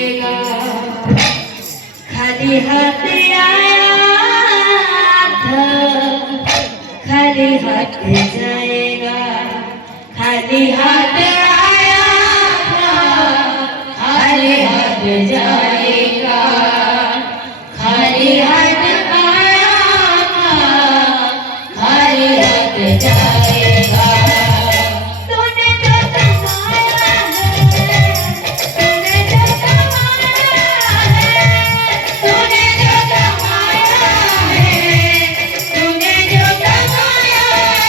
जाएगा खाली हाथ आया था खाली हाथ जाएगा खाली हाथ आया था खाली हाथ जाएगा खाली हाथ आया था खाली हाथ जाएगा तूने जो कमाया है तूने जो कमाया है तूने जो कमाया है तूने जो कमाया है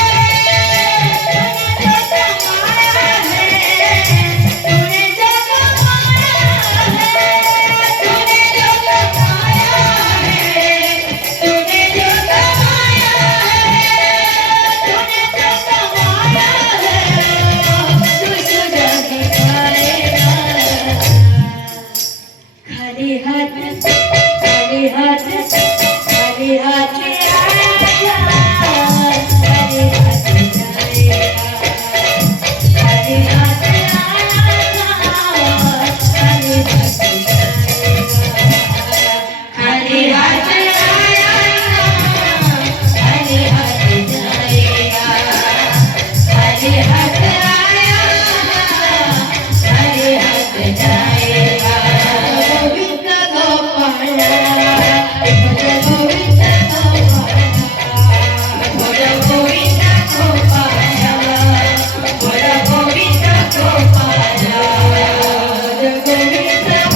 तूने जो कमाया है तूने जो कमाया है तूने जो कमाया है तूने जो कमाया है तू सुजा दिखाएगा खाली हाथ खाली हाथ खाली हाथ आया खाली हाथ जाएगा खाली हाथ आया खाली हाथ जाएगा खाली हाथ आया खाली हाथ जाएगा खाली हाथ आया खाली हाथ जाएगा गोविंद गोपाल भज गोविंद गोपाल भज गोविंद गोपाल भज गोविंद गोपाल भज गोविंद